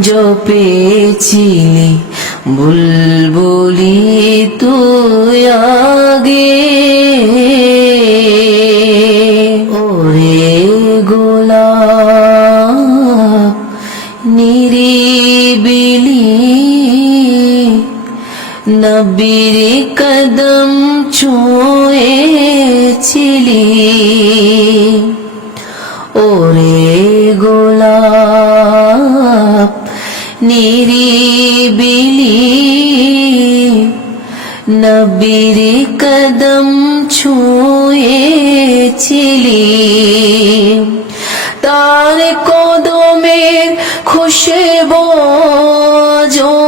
জপেছিলি বুলবুলি তুই আগে ওরে গোলাপ নিরিবিলি নবীর কদম ছুঁয়েছিলি নিরিবিলি নবীর কদম ছুঁয়েছিলি। তার কদমের খুশবো যো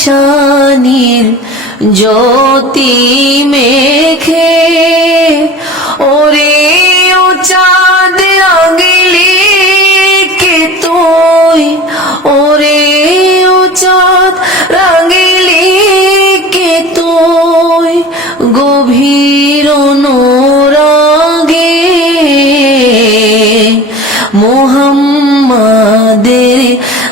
পেশানির জ্যোতি মেখে ওরে ও চাঁদ আগলি কে তুই? ওরে ও চাঁদ রাঙিলি কে তুই? গভীর অনুরাগে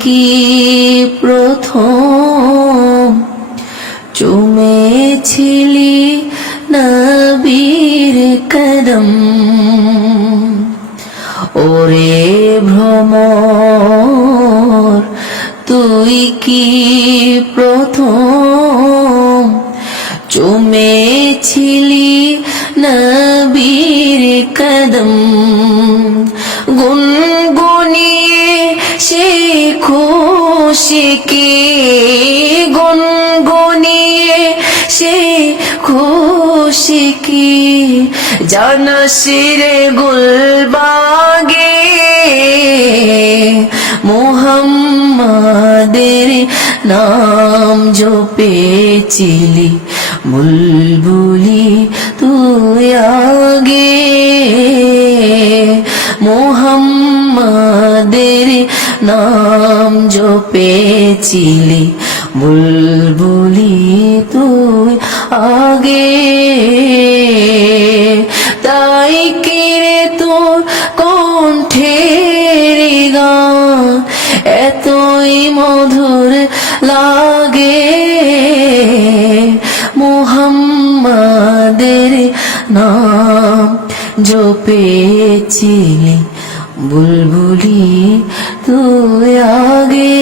কি প্রথম? চুমেছিলি নবীর কদম। ওরে ভ্রমর তুই কি প্রথম? চুমেছিলি নবীর কদম। খুশিকে গুনগুনিয়ে? সে খুশিকে জানসিরে গুলবাগে মোহাম্মদের নাম জপেছিলি বুলবুলি তুই আগে। মোহাম্মদের নাম জপেছিলি, বুলবুলি তুই আগে। তাই কিরে তোর কণ্ঠের গান? এতই মধুর লাগে। মোহাম্মদের নাম জপেছিলি বুলবুলি তুই আগে